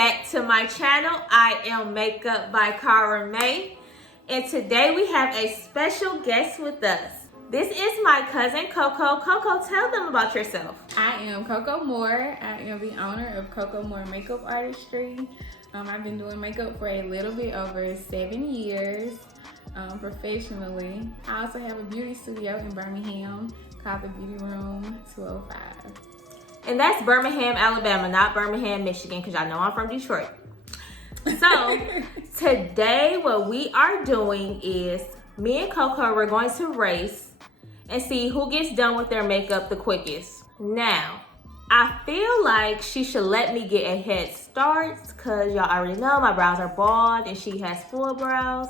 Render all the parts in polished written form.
back to my channel. I am Makeup by Cara May, and today we have a special guest with us. This is my cousin Coco. Coco, tell them about yourself. I am Coco Moore. I am the owner of Coco Moore Makeup Artistry. I've been doing makeup for a little bit over 7 years professionally. I also have a beauty studio in Birmingham called the Beauty Room 205. And that's Birmingham, Alabama, not Birmingham, Michigan, because y'all know I'm from Detroit. So today what we are doing is me and Coco, we're going to race and see who gets done with their makeup the quickest. Now, I feel like she should let me get a head start because y'all already know my brows are bald and she has full brows,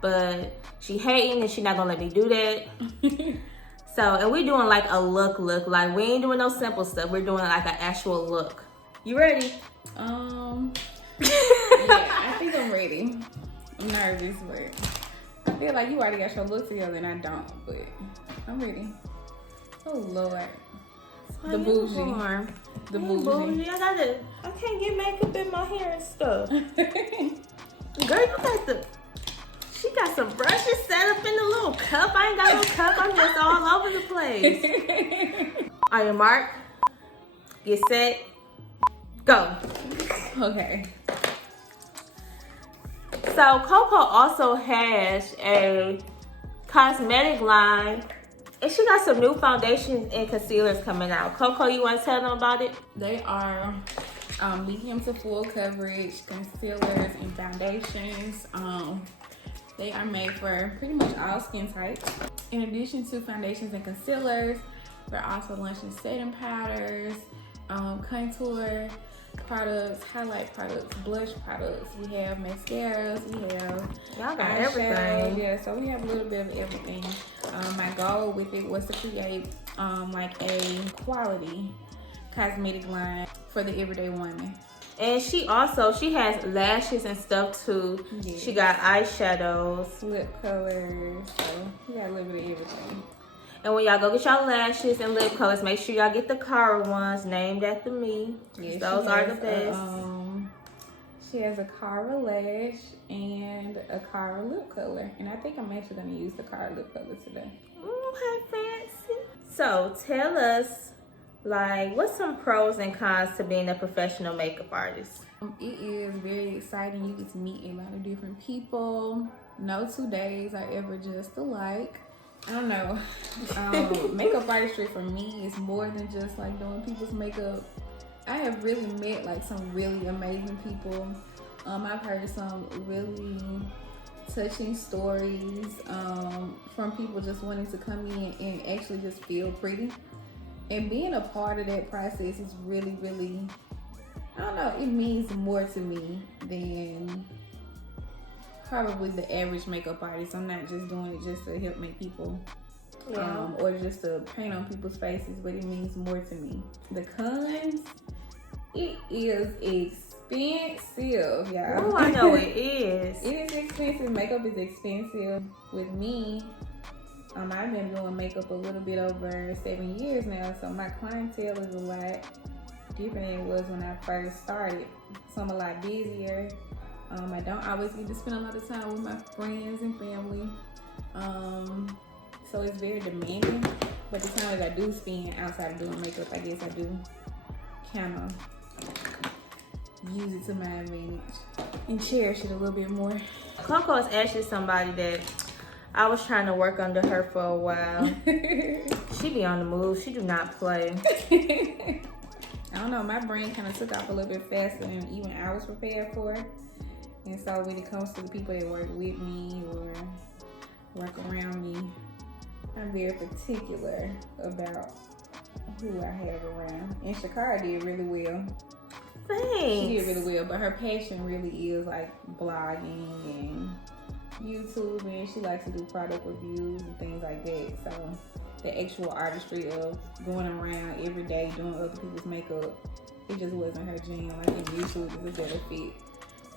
but she hating and she not gonna let me do that. So, and we doing like a look, like we ain't doing no simple stuff. We're doing like an actual look. You ready? Yeah, I think I'm ready. I'm nervous, but I feel like you already got your look together and I don't, but I'm ready. Oh Lord. The bougie. The bougie. I can't get makeup in my hair and stuff. Girl, you got she got some brushes set up in the little cup. I ain't got no cup. I'm just all over the place. On your mark, get set, go. Okay. So Coco also has a cosmetic line, and she got some new foundations and concealers coming out. Coco, you want to tell them about it? They are medium to full coverage concealers and foundations. They are made for pretty much all skin types. In addition to foundations and concealers, we're also launching setting powders, contour products, highlight products, blush products. We have mascaras, we have y'all got everything. Yeah, so we have a little bit of everything. My goal with it was to create like a quality cosmetic line for the everyday woman. And she has lashes and stuff too. Yes. She got eyeshadows, lip colors, so we got a little bit of everything. And when y'all go get y'all lashes and lip colors, make sure y'all get the Cara ones named after me. Yes, those are the best. She has a Cara lash and a Cara lip color. And I think I'm actually going to use the Cara lip color today. Okay, fancy. So tell us, like, what's some pros and cons to being a professional makeup artist? It is very exciting. You get to meet a lot of different people. No 2 days are ever just alike. I don't know. Makeup artistry for me is more than just like doing people's makeup. I have really met like some really amazing people. I've heard some really touching stories from people just wanting to come in and actually just feel pretty. And being a part of that process is really, really, I don't know, it means more to me than probably the average makeup artist. I'm not just doing it just to help make people, or just to paint on people's faces, but it means more to me. The cons, it is expensive, y'all. Oh, I know it is. It is expensive. Makeup is expensive. With me, I've been doing makeup a little bit over 7 years now, so my clientele is a lot different than it was when I first started. So I'm a lot busier. I don't always get to spend a lot of time with my friends and family. So it's very demanding. But the time that I do spend outside of doing makeup, I guess I do kind of use it to my advantage and cherish it a little bit more. Coco is actually somebody that I was trying to work under her for a while. She be on the move. She do not play. I don't know. My brain kind of took off a little bit faster than even I was prepared for. And so when it comes to the people that work with me or work around me, I'm very particular about who I have around. And Shakara did really well. Thanks. She did really well, but her passion really is like blogging and YouTube, and she likes to do product reviews and things like that. So the actual artistry of going around every day doing other people's makeup, it just wasn't her jam. I think YouTube is a better fit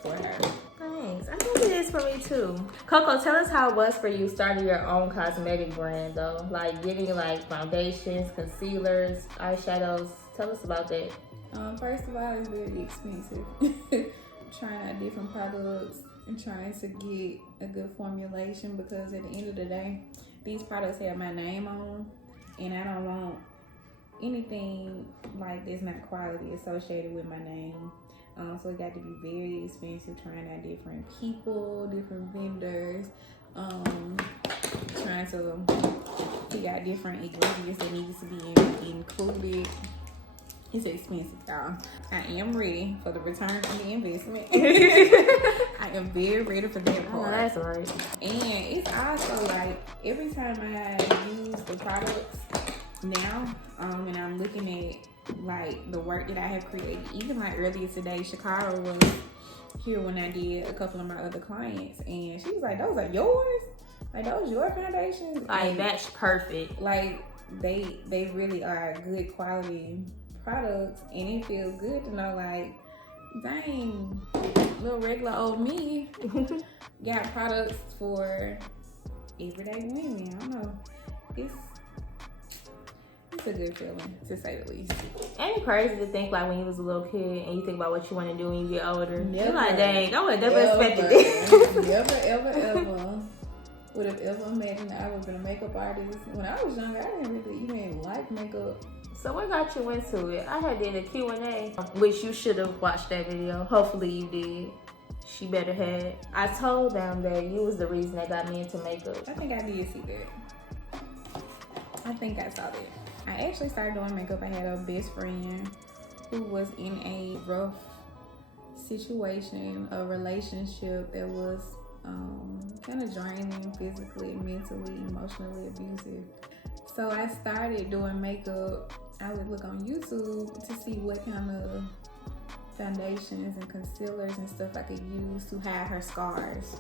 for her. Thanks. I think it is for me too. Coco, tell us how it was for you starting your own cosmetic brand though. Like getting like foundations, concealers, eyeshadows. Tell us about that. First of all, it's very expensive. Trying out different products and trying to get a good formulation, because at the end of the day, these products have my name on them, and I don't want anything like that's not quality associated with my name. So it got to be very expensive, trying out different people, different vendors, trying to figure out different ingredients that needs to be included. It's expensive, y'all. I am ready for the return on the investment. I am very ready for that part. Oh, that's right. And it's also like every time I use the products now, and I'm looking at like the work that I have created, even like earlier today, Shakara was here when I did a couple of my other clients, and she was like, "Those are yours? Like those your foundations?" Like that's perfect. Like they really are good quality products, and it feels good to know like, dang, little regular old me got products for everyday women. I don't know. It's a good feeling, to say the least. Ain't it crazy to think like when you was a little kid and you think about what you want to do when you get older? Never. You're like, dang, I would have never expected this. Never, ever would have ever imagined I was gonna makeup artist. When I was younger, I didn't really even like makeup. So what got you into it? I had did a Q&A, which you should have watched that video. Hopefully you did. She better had. I told them that you was the reason that got me into makeup. I think I did see that. I think I saw that. I actually started doing makeup. I had a best friend who was in a rough situation, a relationship that was kind of draining, physically, mentally, emotionally abusive. So I started doing makeup. I would look on YouTube to see what kind of foundations and concealers and stuff I could use to hide her scars.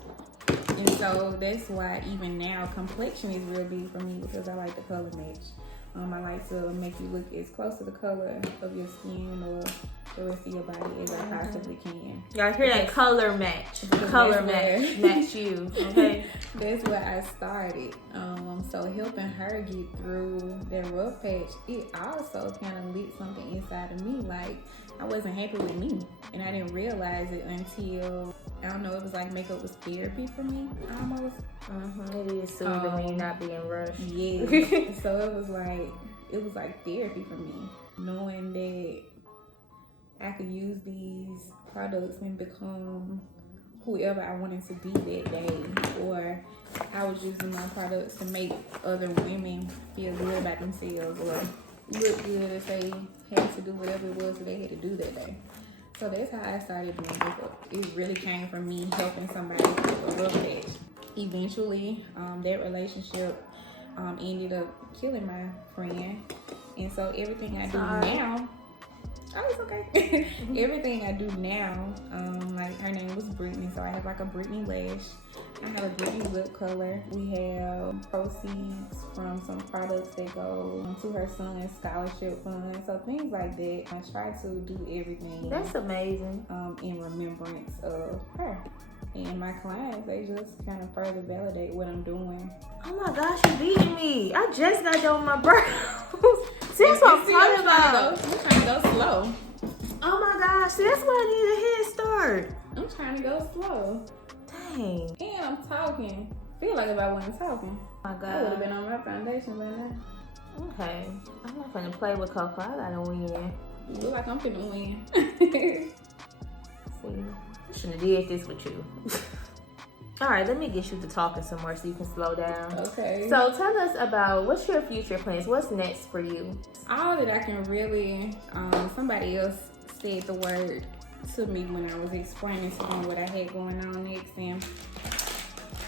And so that's why even now complexion is real big for me, because I like the color match. I like to make you look as close to the color of your skin or the rest of your body as I possibly can. Y'all hear that? Color match. Color match. Match you. Okay. That's where I started. So helping her get through that rough patch, it also kind of lit something inside of me. Like, I wasn't happy with me, and I didn't realize it until, I don't know, it was like makeup was therapy for me, almost. It is soothing when you're not being rushed. Yeah. So it was like therapy for me, knowing that I could use these products and become whoever I wanted to be that day, or I was using my products to make other women feel good about themselves or look good if they had to do whatever it was that they had to do that day. So that's how I started doing makeup. It really came from me helping somebody with a rough patch. Eventually, that relationship ended up killing my friend, and so everything I do now, oh, it's okay. Everything I do now, like her name was Brittany, so I have like a Brittany lash. I have a Brittany lip color. We have proceeds from some products that go to her son's scholarship fund, so things like that. I try to do everything. That's amazing. In remembrance of her. And my clients, they just kind of further validate what I'm doing. Oh my gosh, you beating me. I just got done with my brows. See, that's what I'm talking about. I'm trying to go slow. Oh my gosh, see, that's why I need a head start. I'm trying to go slow. Dang. And I'm talking. Feel like if I wasn't talking, Oh my God. I would have been on my foundation by now. Okay. I'm not gonna play with Coco. I gotta win. You look like I'm finna win. See, I shouldn't have did this with you. All right, let me get you to talking some more so you can slow down. Okay. So tell us about what's your future plans? What's next for you? All that I can really, somebody else said the word to me when I was explaining to them what I had going on next, and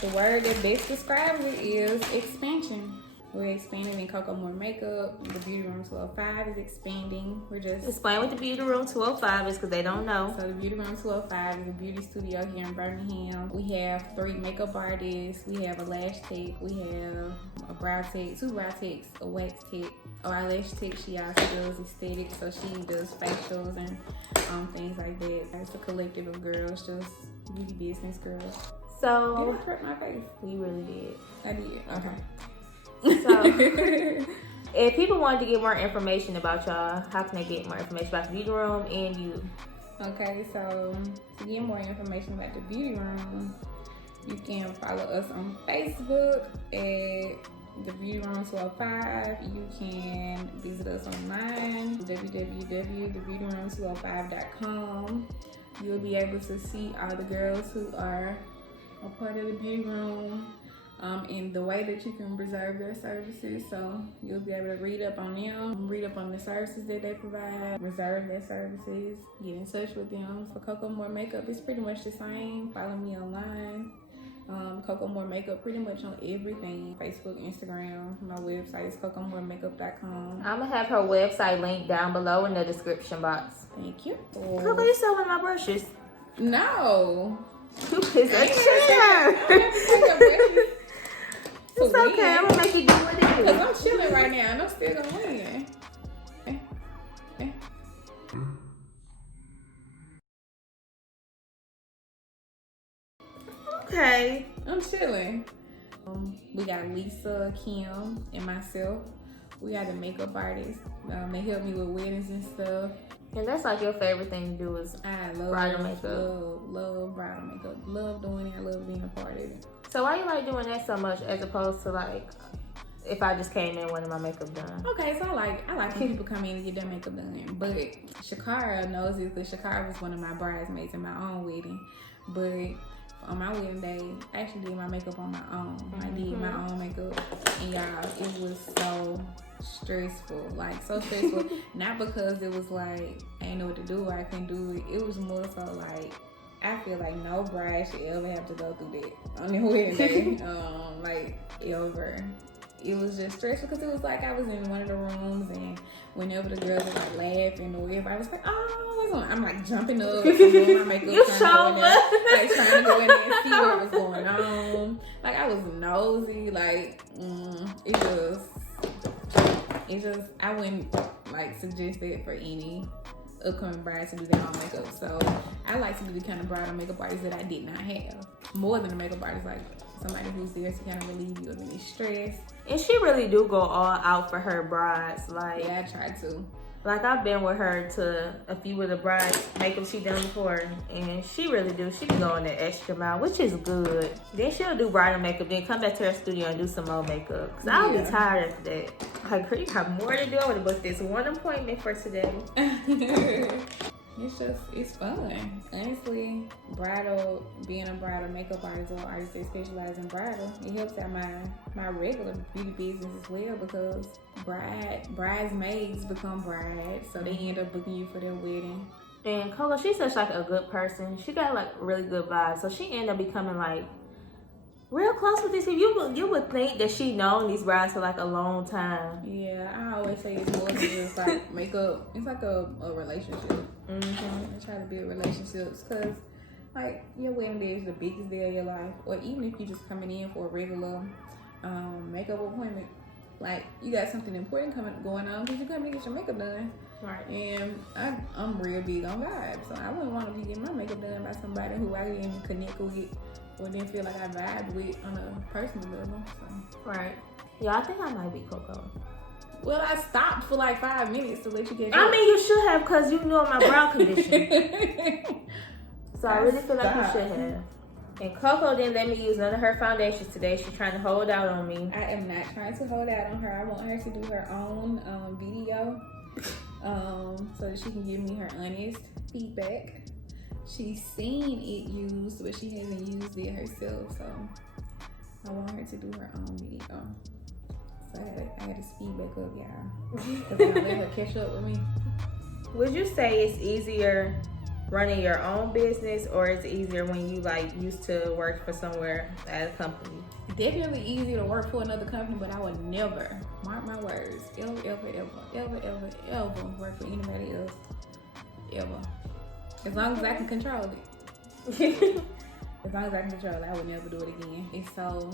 the word that best describes it is expansion. We're expanding in Coco Moore makeup. The Beauty Room 205 is expanding. We're just Explain what the Beauty Room 205 is, because they don't know. So the Beauty Room 205 is a beauty studio here in Birmingham. We have 3 makeup artists. We have a lash tech. We have a brow tech, 2 brow techs, a wax tech. Our eyelash tech, she also does aesthetics, so she does facials and things like that. It's a collective of girls, just beauty business girls. So Did I hurt my face? you really did. I did. Okay. So If people wanted to get more information about y'all, how can they get more information about the beauty room and you? Okay, so to get more information about the beauty room, you can follow us on Facebook at The Beauty Room 205. You can visit us online, www.thebeautyroom205.com. You'll be able to see all the girls who are a part of the beauty room, and the way that you can reserve their services. So you'll be able to read up on them, read up on the services that they provide, reserve their services, get in touch with them. For Coco Moore Makeup, it's pretty much the same. Follow me online. Coco Moore Makeup pretty much on everything. Facebook, Instagram. My website is cocomoremakeup.com. I'm gonna have her website linked down below in the description box. Thank you. Coco, you still one of my brushes. No. You is a chair. It's okay. I'm gonna make you do what it is. Because I'm chilling right now and I'm still gonna win. Okay. I'm chilling. We got Lisa, Kim, and myself. We got the makeup artists. They help me with weddings and stuff. And that's like your favorite thing to do is I love bridal makeup. Love bridal makeup. Love doing it. I love being a part of it. So why you like doing that so much as opposed to like if I just came in wanting my makeup done? Okay, so I like when people come in and get their makeup done. But Shakara knows this because Shakara was one of my bridesmaids in my own wedding. But on my wedding day, I actually did my makeup on my own. I did my own makeup, and y'all, it was so stressful, like so stressful. Not because it was like I didn't know what to do or I couldn't do it. It was more so like I feel like no bride should ever have to go through that on their wedding day. Like ever. It was just stressful because it was like I was in one of the rooms and whenever the girls were like laughing or everybody was like, oh, what's on? I'm like jumping up, doing my makeup, You trying to go in there and see what was going on. Like I was nosy, like it just I wouldn't like suggest that for any upcoming bride to do their own makeup. So I like to be the kind of bridal makeup artist that I did not have. More than a makeup artist, like somebody who's there to kind of relieve you of any stress. And she really do go all out for her brides. Like Yeah, I try to. Like I've been with her to a few of the brides makeup she done before, and she really do. She be going the extra mile, which is good. Then she'll do bridal makeup, then come back to her studio and do some more makeup. Cause I'll be tired after that. Like, girl, you have more to do. I would've booked this one appointment for today. It's fun. Honestly, being a bridal makeup artist or artist that specializes in bridal, it helps out my regular beauty business as well because bridesmaids become brides, so they end up booking you for their wedding. And Coco, she's such like a good person. She got like really good vibes, so she ended up becoming like real close with these people. You would think that she known these brides for like a long time. Yeah, I always say it's more than just like makeup. It's like a relationship. I try to build relationships because like your wedding day is the biggest day of your life, or even if you're just coming in for a regular makeup appointment, like you got something important going on because you're coming to get your makeup done. Right. And I'm real big on vibes, so I wouldn't want to be getting my makeup done by somebody who I didn't connect with or didn't feel like I vibed with on a personal level. So. Right. Yeah, I think I might be Coco. Well, I stopped for like 5 minutes to let you get. I mean, you should have because you know my brow condition. So I really feel like you should have. And Coco didn't let me use none of her foundations today. She's trying to hold out on me. I am not trying to hold out on her. I want her to do her own video so that she can give me her honest feedback. She's seen it used, but she hasn't used it herself. So I want her to do her own video. So I had to speed back up, y'all. Because I let her catch up with me. Would you say it's easier running your own business, or is it easier when you like used to work for somewhere at a company? Definitely easier to work for another company, but I would never, mark my words, ever work for anybody else. Ever. As long as I can control it. As long as I can control it, I would never do it again. It's so,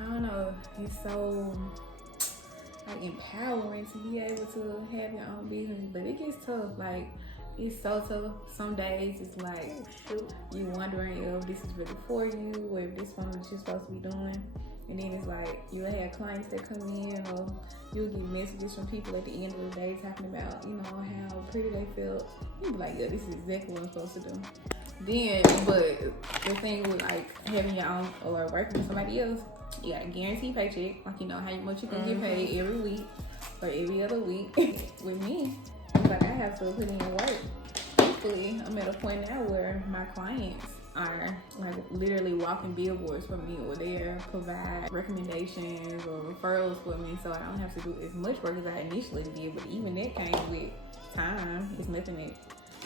I don't know, it's so like empowering to be able to have your own business, but it gets tough. Like, it's so tough. Some days it's like you wondering if this is really for you or if this is what you're supposed to be doing. And then it's like you'll have clients that come in, or you'll get messages from people at the end of the day talking about, you know, how pretty they feel. You'll be like, yeah, this is exactly what I'm supposed to do. Then, but the thing with like having your own or working with somebody else, you got a guaranteed paycheck. Like, you know how much you can get paid every week or every other week. With me, it's like I have to put in work. Thankfully, I'm at a point now where my clients are like literally walking billboards for me, or they provide recommendations or referrals for me, so I don't have to do as much work as I initially did. But even that came with time. It's nothing that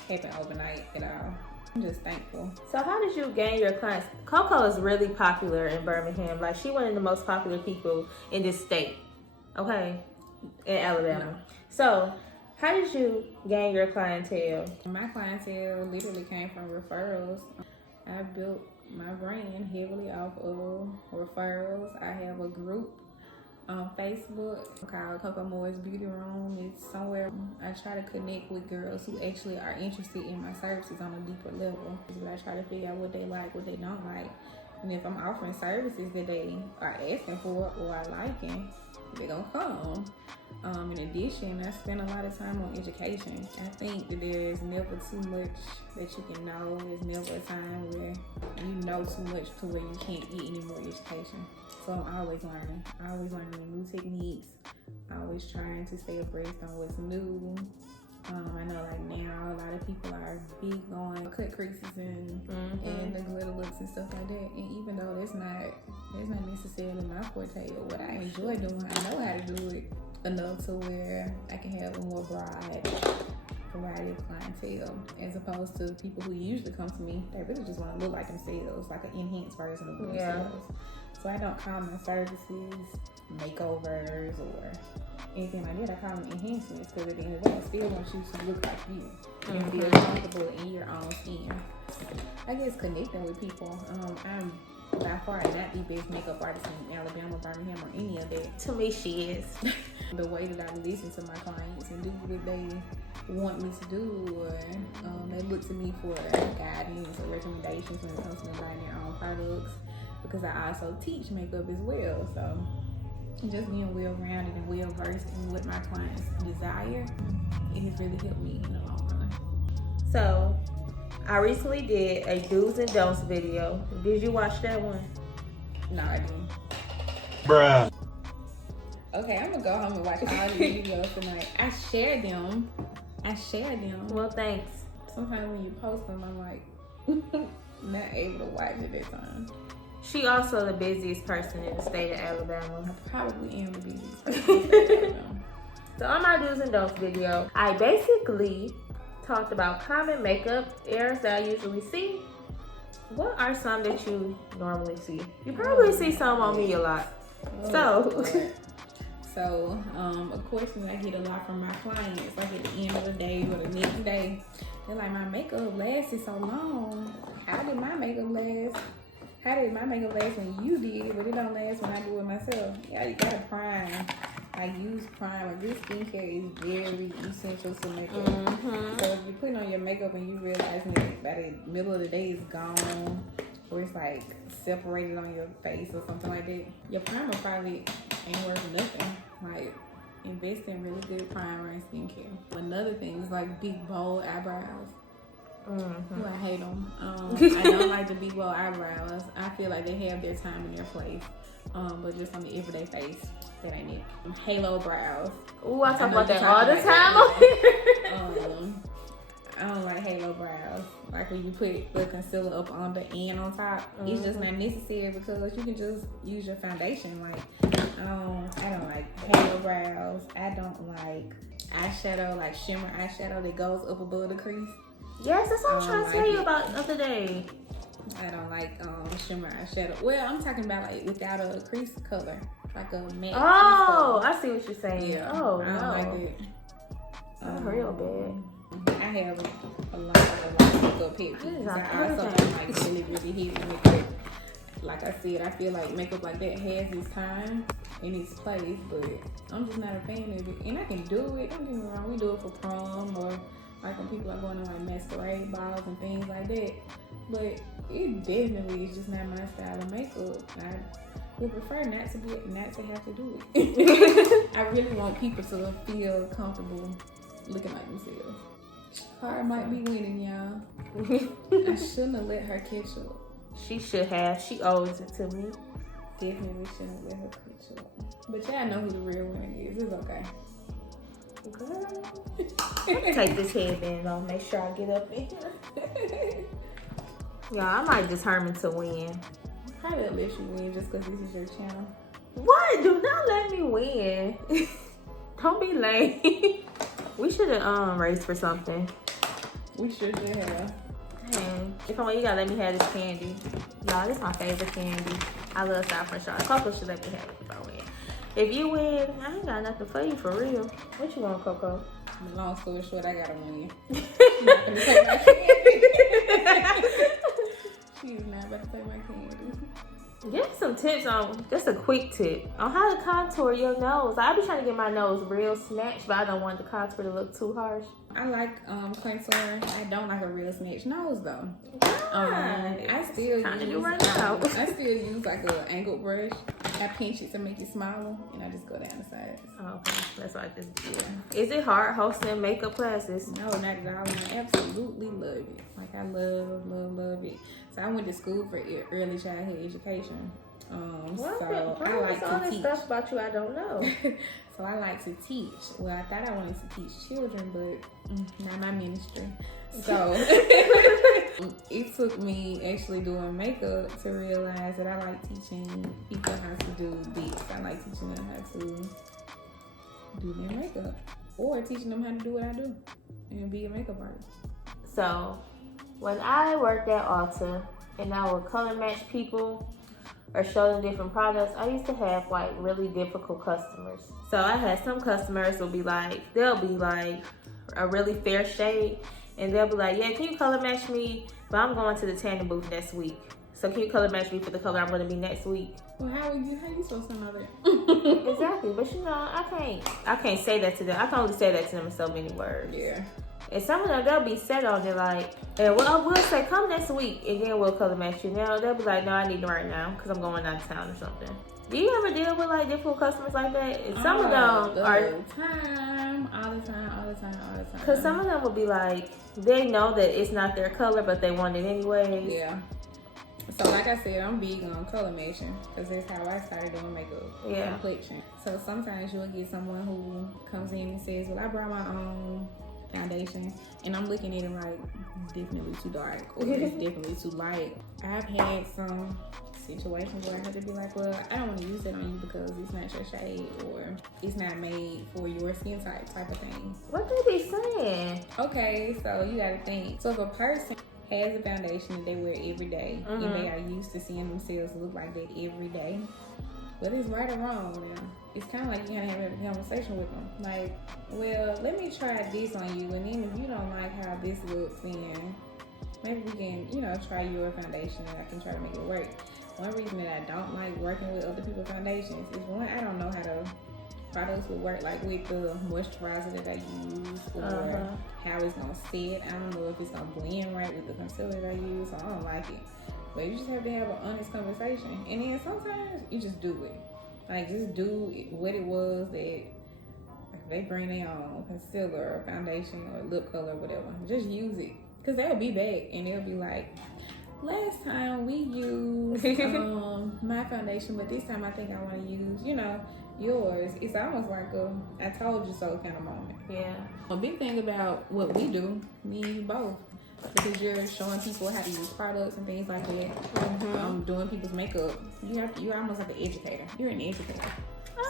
happened overnight at all. I'm just thankful. So how did you gain your clients? Coco is really popular in Birmingham. Like, she one of the most popular people in this state. Okay? In Alabama. No. So how did you gain your clientele? My clientele literally came from referrals. I built my brand heavily off of referrals. I have a group on Facebook called Coco Moore's Beauty Room. It's somewhere I try to connect with girls who actually are interested in my services on a deeper level. I try to figure out what they like, what they don't like. And if I'm offering services that they are asking for or are liking, they're gonna come. In addition, I spend a lot of time on education. I think that there's never too much that you can know. There's never a time where you know too much to where you can't get any more education. So I'm always learning. New techniques. Always trying to stay abreast on what's new. I know like now a lot of people are big on cut creases and the glitter looks and stuff like that. And even though that's not necessarily my forte or what I enjoy doing, I know how to do it enough to where I can have a more broad variety of clientele, as opposed to people who usually come to me, they really just want to look like themselves, like an enhanced version of themselves. So I don't call my services makeovers or anything like that. I call them enhancements, because at the end of the day, I still want you to look like you and feel comfortable in your own skin. I guess connecting with people. I'm by far not the best makeup artist in Alabama, Birmingham, or any of that. To me, she is. The way that I listen to my clients and do what they want me to do, or they look to me for guidance or recommendations when it comes to buying their own products, because I also teach makeup as well. So just being well-rounded and well-versed in what my clients desire, it has really helped me in the long run. So I recently did a do's and don'ts video. Did you watch that one? No, I didn't. Bruh. Okay, I'm gonna go home and watch all the videos tonight. I share them. Well, thanks. Sometimes when you post them, I'm like not able to watch it at times. She also the busiest person in the state of Alabama. I probably am the busiest person in the state of Alabama. So on my do's and don'ts video, I basically talked about common makeup errors that I usually see. What are some that you normally see? You probably see some on me a lot. So, a question I get a lot from my clients, like at the end of the day or the next day, they're like, my makeup lasted so long. How did my makeup last? How did my makeup last when you did it, but it don't last when I do it myself? Yeah, you gotta prime. I use prime. Like, this skincare is very essential to makeup. So if you're putting on your makeup and you realize that by the middle of the day it's gone, or it's like separated on your face or something like that, your primer probably ain't worth nothing. Like, invest in really good primer and skincare. Another thing is like big bold eyebrows. Ooh, I hate them. I don't like the big bold eyebrows. I feel like they have their time and their place. But just on the everyday face, that ain't it. Halo brows. Ooh, I talk about that all the time. I don't like halo brows. Like when you put the concealer up on the end on top, it's just not necessary, because you can just use your foundation. Like, I don't like halo brows. I don't like eyeshadow, like shimmer eyeshadow that goes up above the crease. Yes, that's what I was trying to tell you about the other day. I don't like shimmer eyeshadow. Well, I'm talking about like without a crease color, like a matte. Oh, I see what you're saying. Yeah. Oh, I don't like that. That's real bad. I have a lot of makeup pet peeves. I also don't like really heavy makeup. Like I said, I feel like makeup like that has its time and its place, but I'm just not a fan of it. And I can do it. Don't get me wrong. We do it for prom, or like when people are going to like masquerade balls and things like that. But it definitely is just not my style of makeup. would prefer not to have to do it. I really want people to feel comfortable looking like themselves. Cara might be winning, y'all. I shouldn't have let her catch up. She should have. She owes it to me. Definitely shouldn't let her catch up. But y'all know who the real winner is. It's okay. Girl. Take this headband off. Make sure I get up in here. Y'all, I might determine to win. Probably let you win just because this is your channel. What? Do not let me win. Don't be lame. We should have raced for something. We sure should have. Dang. If I win, you gotta let me have this candy. Y'all, this is my favorite candy. I love Southern Charlotte. Coco should let me have it if I win. If you win, I ain't got nothing for you for real. What you want, Coco? Long story short, I gotta win. She's not gonna take my candy. She's not about to take my candy. Give me some tips on, just a quick tip, on how to contour your nose. I be trying to get my nose real snatched, but I don't want the contour to look too harsh. I like contouring. I don't like a real snatched nose though. Nice. I still Time to use do right now. I still use like an angled brush. I pinch it to make it smaller, and I just go down the sides. Oh, okay, that's what I just did. Is it hard hosting makeup classes? No, not at all. I absolutely love it. Like I love it. So I went to school for early childhood education. So I like all to this teach. stuff about you I don't know. So I like to teach. Well, I thought I wanted to teach children, but not my ministry. So it took me actually doing makeup to realize that I like teaching people how to do this. I like teaching them how to do their makeup, or teaching them how to do what I do and be a makeup artist. So when I worked at Ulta and I would color match people or show them different products, I used to have like really difficult customers. So I had some customers will be like, they'll be like a really fair shade, and they'll be like, yeah, can you color match me? But I'm going to the tanning booth next week. So can you color match me for the color I'm going to be next week? Well, how you supposed to know that? Exactly, but you know, I can't say that to them. I can only say that to them in so many words. Yeah. And some of them, they'll be set on it like, and we'll say, come next week, and then we'll color match you. Now, they'll be like, no, I need it right now, because I'm going out of town or something. Do you ever deal with, like, difficult customers like that? And some of them are... all the time. Because some of them will be like, they know that it's not their color, but they want it anyways. Yeah. So, like I said, I'm big on color matching, because that's how I started doing makeup. Yeah. Complexion. So, sometimes you'll get someone who comes in and says, well, I brought my own foundation, and I'm looking at it like definitely too dark or it's definitely too light. I've had some situations where I had to be like, well, I don't want to use it on you because it's not your shade or it's not made for your skin type of thing. What they be saying? Okay, so you gotta think. So if a person has a foundation that they wear every day and they are used to seeing themselves look like that every day, whether it's right or wrong now, it's kind of like you gotta have a conversation with them. Like, well, let me try this on you, and then if you don't like how this looks, then maybe we can, try your foundation and I can try to make it work. One reason that I don't like working with other people's foundations is one, I don't know how the products will work, like with the moisturizer that I use or how it's gonna set. I don't know if it's gonna blend right with the concealer that I use, so I don't like it. But you just have to have an honest conversation. And then sometimes you just do it. Like, just do what it was that they bring their own concealer or foundation or lip color or whatever. Just use it. Because they'll be back and they'll be like, last time we used my foundation, but this time I think I want to use, yours. It's almost like a I told you so kind of moment. Yeah. A big thing about what we do, me and you both, because you're showing people how to use products and things like that. Doing people's makeup. You're almost like an educator. You're an educator.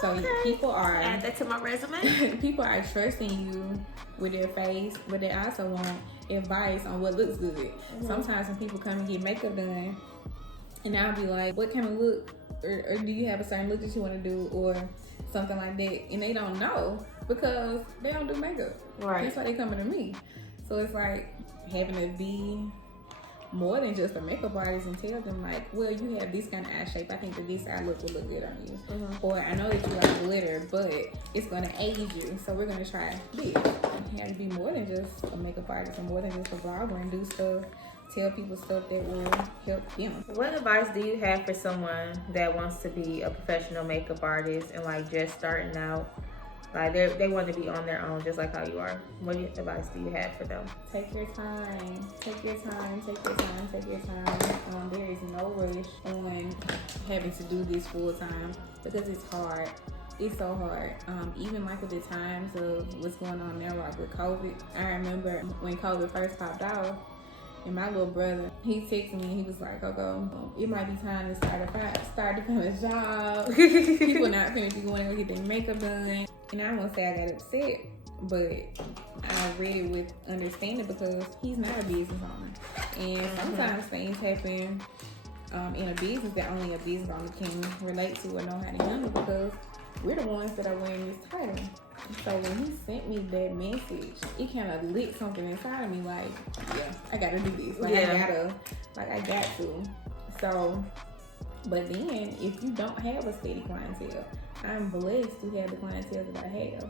So people are add that to my resume. People are trusting you with their face, but they also want advice on what looks good. Sometimes when people come and get makeup done, and I'll be like, what kind of look, or do you have a certain look that you want to do, or something like that, and they don't know because they don't do makeup. Right. That's why they coming to me. So it's like having to be more than just a makeup artist and tell them like, well, you have this kind of eye shape. I think that this eye look will look good on you. Or I know that you like glitter, but it's going to age you. So we're going to try this. You have to be more than just a makeup artist and more than just a vlogger and do stuff tell people stuff that will help them. What advice do you have for someone that wants to be a professional makeup artist and like just starting out? Like they want to be on their own just like how you are. What advice do you have for them? Take your time. Take your time. Take your time. Take your time. There is no rush on having to do this full time because it's hard. It's so hard. Even like with the times of what's going on now, like with COVID. I remember when COVID first popped off, and my little brother, he texted me and he was like, Coco, it might be time to start to find a job. People not finna be going to get their makeup done. And I won't say I got upset, but I read it with understanding because he's not a business owner. And sometimes things happen in a business that only a business owner can relate to or know how to handle because we're the ones that are wearing this title. So when he sent me that message, it kind of lit something inside of me like, yeah, I gotta do this. Like, I got to. So, but then if you don't have a steady clientele, I'm blessed to have the clientele that I have.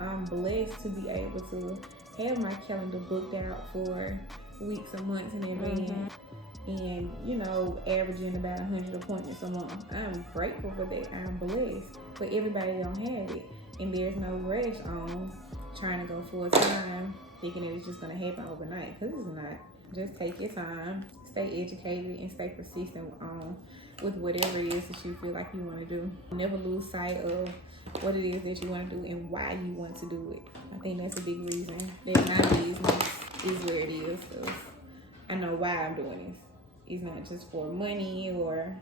I'm blessed to be able to have my calendar booked out for weeks or months in advance. And, you know, averaging about 100 appointments a month. I'm grateful for that. I'm blessed. But everybody don't have it. And there's no rush on trying to go full time, thinking that it's just going to happen overnight. Because it's not. Just take your time, stay educated, and stay persistent with whatever it is that you feel like you want to do. Never lose sight of what it is that you want to do and why you want to do it. I think that's a big reason that my business is where it is. Because I know why I'm doing this. It's not just for money or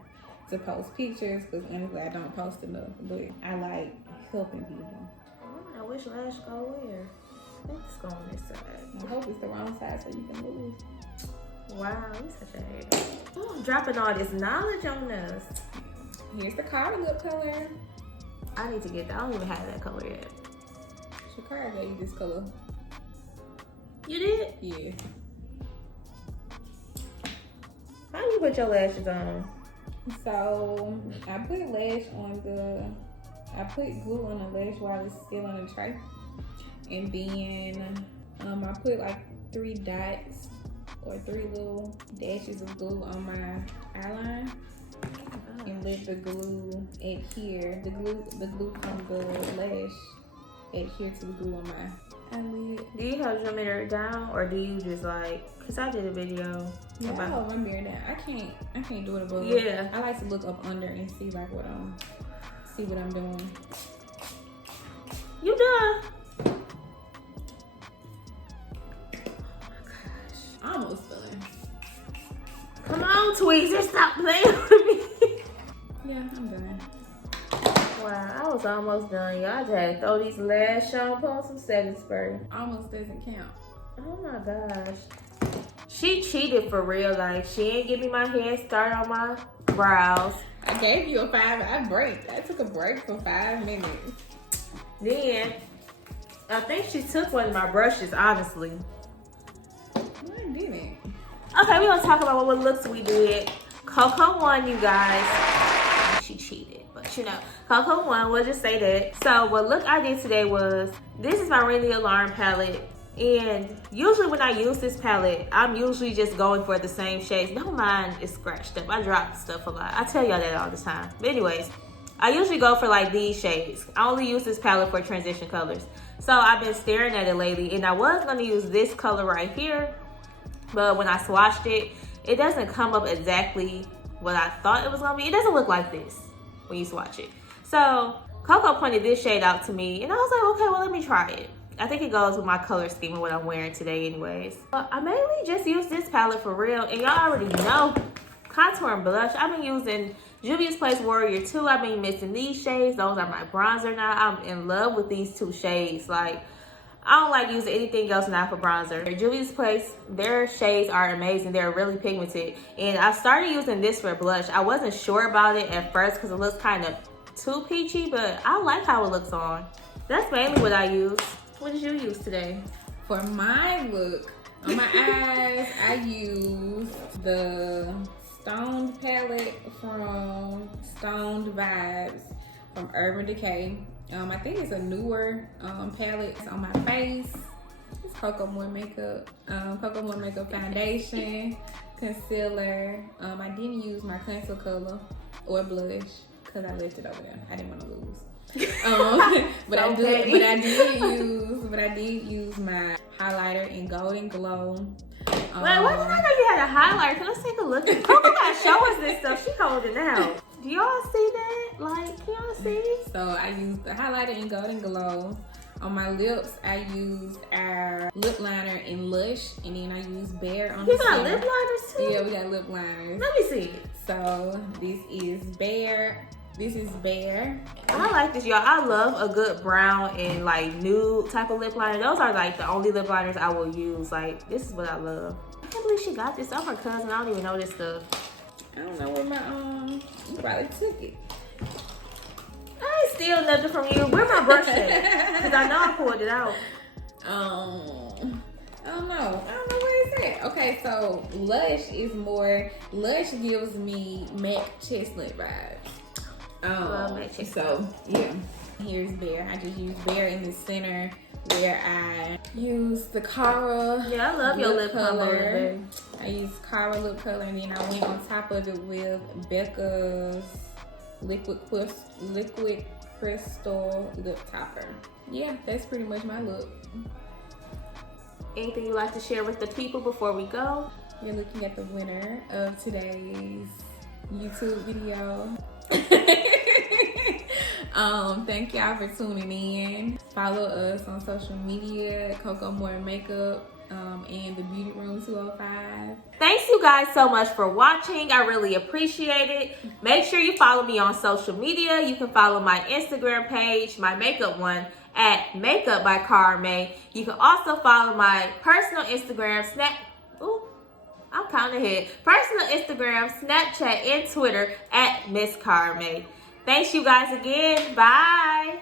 to post pictures, because honestly, I don't post enough. But I like helping people. I wish lash go where? I think it's going this side. I hope it's the wrong side so you can move. Wow, you such a hater. Oh, I'm dropping all this knowledge on us. Here's the car lip color. I need to get that. I don't even have that color yet. Shakara gave you this color. You did? Yeah. How do you put your lashes on? So I put glue on the lash while it's still on the tray. And then I put like 3 dots or 3 little dashes of glue on my eyeline. And let the glue adhere. The glue from the lash adhere to the glue on my eyelid. Do you have your mirror down or do you just like, cause I did a video I hold my mirror down. I can't do it above. Yeah. I like to look up under and see like what I'm doing. You done? Almost done. Come on, Tweezer, stop playing with me. Yeah, I'm done. Wow, I was almost done. Y'all just had to throw these lash shampoo on some setting spray. Almost doesn't count. Oh my gosh. She cheated for real. Like, she ain't give me my head start on my brows. I gave you a 5-hour break. I took a break for 5 minutes. Then, I think she took one of my brushes, honestly. No, I didn't. Okay, we're gonna talk about what looks we did. Coco won, you guys. She cheated, but you know, Coco won, we'll just say that. So what look I did today was, this is my Ring the Alarm palette. And usually when I use this palette, I'm usually just going for the same shades. No, mine is scratched up. I drop stuff a lot. I tell y'all that all the time. But anyways, I usually go for like these shades. I only use this palette for transition colors. So I've been staring at it lately, and I was gonna use this color right here, but when I swatched it, it doesn't come up exactly what I thought it was gonna be. It doesn't look like this when you swatch it. So Coco pointed this shade out to me, and I was like, okay, well, let me try it. I think it goes with my color scheme and what I'm wearing today anyways. But I mainly just use this palette for real, and y'all already know, contour and blush. I've been using Juvia's Place Warrior 2. I've been mixing these shades. Those are my bronzer now. I'm in love with these 2 shades. Like, I don't like using anything else now for bronzer. Juvia's Place, their shades are amazing. They're really pigmented. And I started using this for blush. I wasn't sure about it at first because it looks kind of too peachy, but I like how it looks on. That's mainly what I use. What did you use today? For my look, on my eyes, I used the Stoned palette from Stoned Vibes from Urban Decay. I think it's a newer palette. It's on my face. Coco Moore makeup. Coco Moore makeup foundation, concealer. I didn't use my contour color or blush because I left it over there. I didn't want to lose. But I did use my highlighter in Golden Glow. Wait, what? I know you had a highlighter. Can I take a look? Coco gotta show us this stuff. She holding out. Do y'all see that? Like, can y'all see? So I used the highlighter in Golden Glow. On my lips, I used our lip liner in Lush, and then I used Bare on You the got center. lip liners too? Yeah, we got lip liners. Let me see it. So this is Bare. This is Bare. I like this, y'all. I love a good brown and like nude type of lip liner. Those are like the only lip liners I will use. Like, this is what I love. I can't believe she got this. I'm her cousin. I don't even know this stuff. I don't know where my you probably took it. I ain't steal nothing from you. Where my brush at? Because I know I pulled it out. I don't know where it's at. Okay, so Lush gives me matte chestnut vibes. Love matte chestnut. So yeah, here's Bare. I just used Bare in the center where I used the Cara. Yeah, I love your lip color. color. I used Cara lip color, and then I went on top of it with Becca's liquid crystal lip topper. Yeah, that's pretty much my look. Anything you'd like to share with the people before we go? You're looking at the winner of today's YouTube video. Thank y'all for tuning in. Follow us on social media, Coco Moore Makeup, and the Beauty Room 205. Thanks you guys so much for watching. I really appreciate it. Make sure you follow me on social media. You can follow my Instagram page, my makeup one, at Makeup by Carme. You can also follow my personal Instagram, I'm counting ahead. Personal Instagram, Snapchat, and Twitter at Miss Carme. Thanks you guys again. Bye.